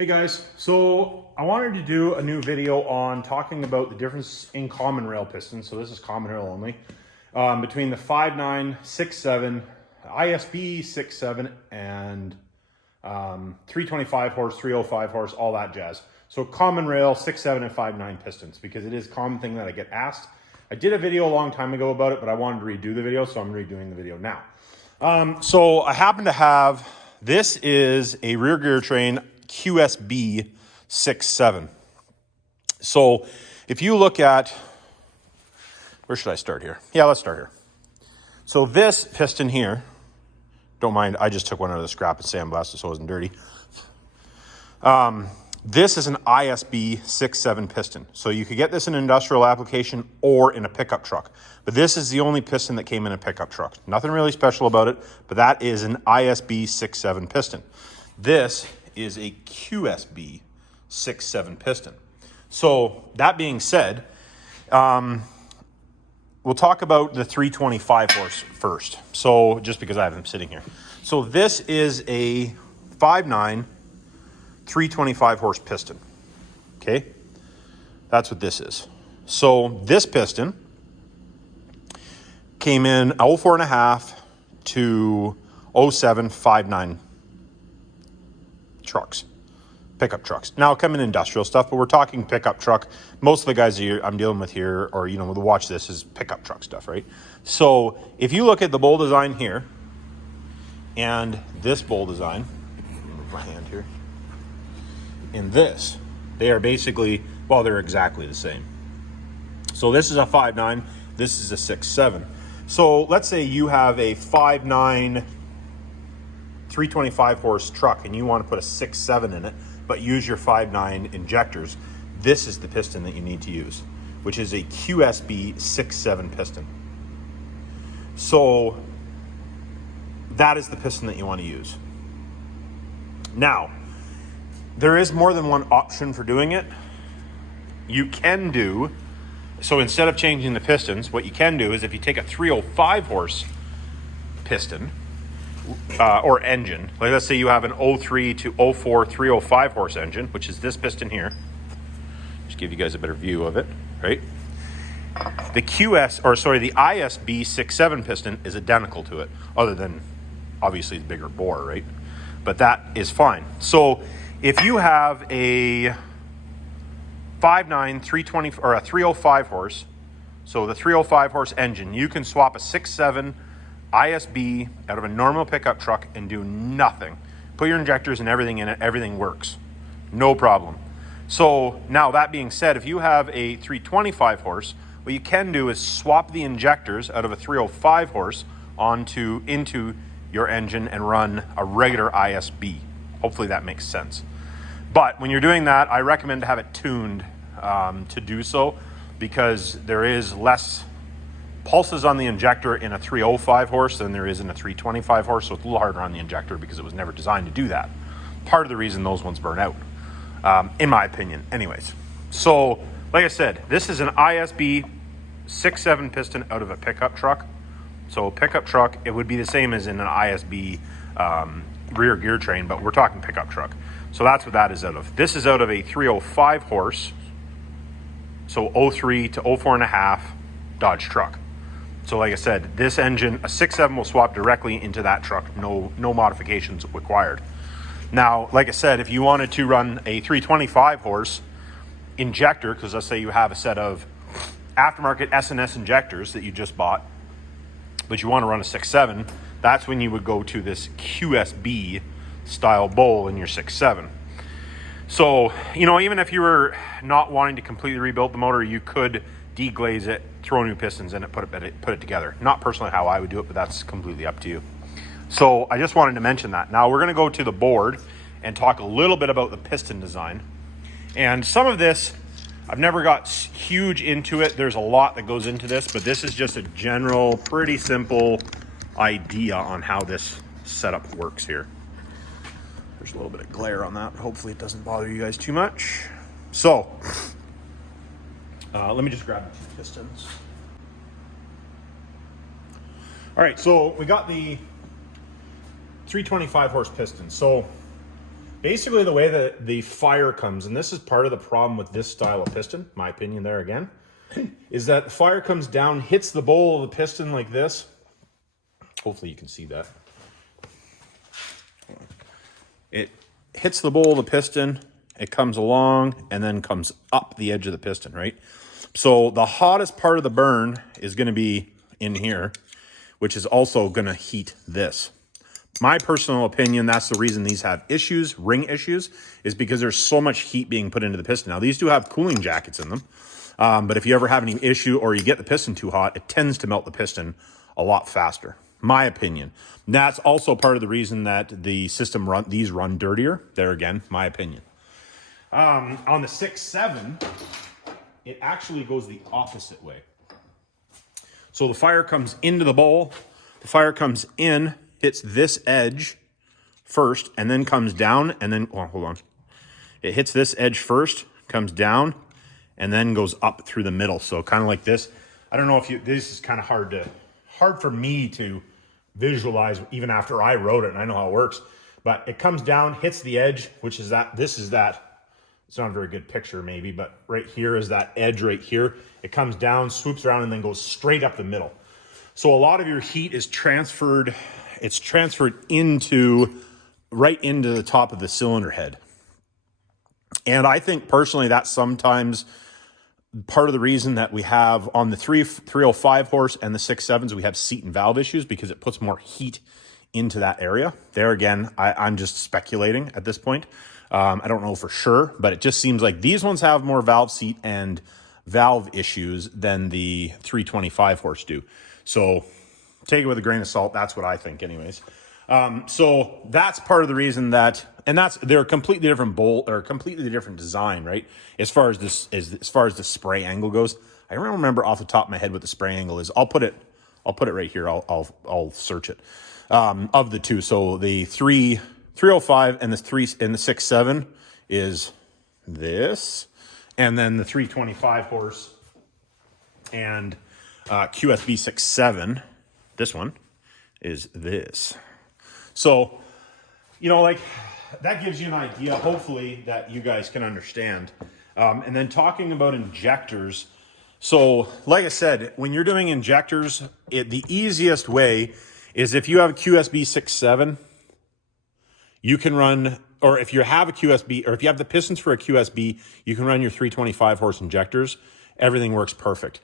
Hey guys, so I wanted to do a new video on talking about the difference in common rail pistons, so this is common rail only, between the 5.9, 6.7, ISB 6.7, and 325 horse, 305 horse, all that jazz. So common rail, 6.7 and 5.9 pistons, because it is a common thing that I get asked. I did a video a long time ago about it, but I wanted to redo the video, so I'm redoing the video now. So I happen to have, this is a rear gear train QSB 6.7. So if you look at, where should I start here? Yeah, let's start here. So this piston here, don't mind, I just took one out of the scrap and sandblasted so it wasn't dirty. This is an ISB 6.7 piston. So you could get this in an industrial application or in a pickup truck. But this is the only piston that came in a pickup truck. Nothing really special about it, but that is an ISB 6.7 piston. This is a QSB 6.7 piston. So that being said, we'll talk about the 325 horse first. So just because I have them sitting here. So this is a 5.9 325 horse piston. Okay, that's what this is. So this piston came in 04.5 to 07 5.9 trucks, pickup trucks. Now come in industrial stuff, but we're talking pickup truck. Most of the guys I'm dealing with here, or will watch this, is pickup truck stuff, right? So if you look at the bowl design here and this bowl design, move my hand here, in this, they are basically, well, they're exactly the same. So this is a 5.9, this is a 6.7. So let's say you have a 5.9 325 horse truck and you want to put a 6.7 in it, but use your 5.9 injectors. This is the piston that you need to use, which is a QSB 6.7 piston. So that is the piston that you want to use. Now, there is more than one option for doing it. You can do, so instead of changing the pistons, what you can do is if you take a 305 horse piston or engine, like let's say you have an 03 to 04 305 horse engine, which is this piston here. Just give you guys a better view of it, right? The the ISB 6.7 piston is identical to it, other than obviously the bigger bore, right? But that is fine. So if you have a 5.9 320 or a 305 horse, so the 305 horse engine, you can swap a 6.7 ISB out of a normal pickup truck and do nothing. Put your injectors and everything in it, everything works. No problem. So now that being said, if you have a 325 horse, what you can do is swap the injectors out of a 305 horse into your engine and run a regular ISB. Hopefully that makes sense. But when you're doing that, I recommend to have it tuned to do so, because there is less pulses on the injector in a 305 horse than there is in a 325 horse, so it's a little harder on the injector because it was never designed to do that. Part of the reason those ones burn out, in my opinion. Anyways, so like I said, this is an ISB 6.7 piston out of a pickup truck. So a pickup truck, it would be the same as in an ISB rear gear train, but we're talking pickup truck. So that's what that is out of. This is out of a 305 horse, so 03 to 04.5 Dodge truck. So like I said, this engine, a 6.7 will swap directly into that truck. No modifications required. Now, like I said, if you wanted to run a 325 horse injector, because let's say you have a set of aftermarket S&S injectors that you just bought, but you want to run a 6.7, that's when you would go to this QSB style bowl in your 6.7. So, even if you were not wanting to completely rebuild the motor, you could deglaze it, throw new pistons in it, put it together. Not personally how I would do it, but that's completely up to you. So I just wanted to mention that. Now we're going to go to the board and talk a little bit about the piston design. And some of this, I've never got huge into it. There's a lot that goes into this, but this is just a general, pretty simple idea on how this setup works here. There's a little bit of glare on that, but hopefully it doesn't bother you guys too much. So let me just grab the two pistons. All right, so we got the 325 horse piston. So Basically, the way that the fire comes, and this is part of the problem with this style of piston, my opinion there again, is that the fire comes down, hits the bowl of the piston like this. Hopefully you can see that. It hits the bowl of the piston, it comes along, and then comes up the edge of the piston, right? So the hottest part of the burn is going to be in here, which is also going to heat this. My personal opinion, that's the reason these have issues, ring issues, is because there's so much heat being put into the piston. Now, these do have cooling jackets in them, but if you ever have any issue or you get the piston too hot, it tends to melt the piston a lot faster. My opinion. That's also part of the reason that the system these run dirtier. There again, my opinion. On the 6.7, it actually goes the opposite way. So the fire comes into the bowl, the fire comes in, hits this edge first, and then comes down, and then, oh, hold on. It hits this edge first, comes down, and then goes up through the middle. So kind of like this. I don't know if this is kind of hard for me to visualize even after I wrote it, and I know how it works. But it comes down, hits the edge, which is that, this is that. It's not a very good picture maybe, but right here is that edge right here. It comes down, swoops around, and then goes straight up the middle. So a lot of your heat is transferred, it's transferred right into the top of the cylinder head. And I think personally that's sometimes part of the reason that we have on the 305 horse and the 6.7s, we have seat and valve issues because it puts more heat into that area. There again, I'm just speculating at this point. I don't know for sure, but it just seems like these ones have more valve seat and valve issues than the 325 horse do. So take it with a grain of salt. That's what I think anyways. So that's part of the reason that, and they're a completely different bolt or completely different design, right? As far as the spray angle goes. I don't remember off the top of my head what the spray angle is. I'll put it right here. I'll search it. Of the two. So the 305 and the 6.7 is this, and then the 325 horse and QSB 6.7, this one is this. So, like that gives you an idea, hopefully, that you guys can understand. And then talking about injectors. So, like I said, when you're doing injectors, the easiest way is if you have a QSB 6.7, you can run, or if you have a QSB, or if you have the pistons for a QSB, you can run your 325 horse injectors. Everything works perfect.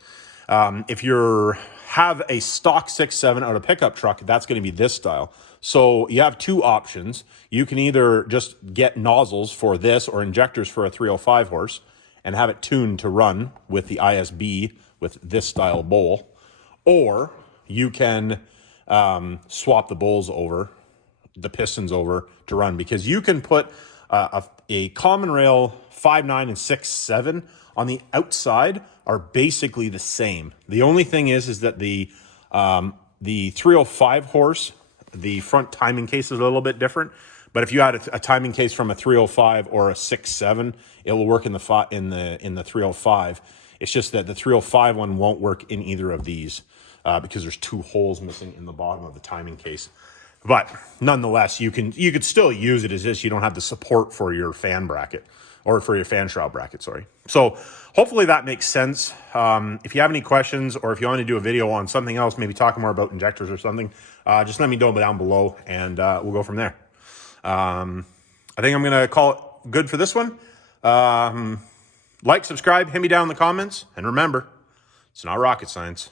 If you have a stock 6.7 out of pickup truck, that's going to be this style. So you have two options. You can either just get nozzles for this or injectors for a 305 horse and have it tuned to run with the ISB with this style bowl, or you can swap the bowls over, the pistons over to run, because you can put a common rail 5.9 and 6.7 on the outside are basically the same. The only thing is that the 305 horse, the front timing case is a little bit different. But if you had a timing case from a 305 or a 6.7, it will work in the 305. It's just that the 305 one won't work in either of these because there's two holes missing in the bottom of the timing case. But nonetheless, you could still use it as this. You don't have the support for your fan bracket, or for your fan shroud bracket, sorry. So hopefully that makes sense. If you have any questions, or if you want to do a video on something else, maybe talking more about injectors or something, just let me know down below, and we'll go from there. I think I'm going to call it good for this one. Like, subscribe, hit me down in the comments, and remember, it's not rocket science.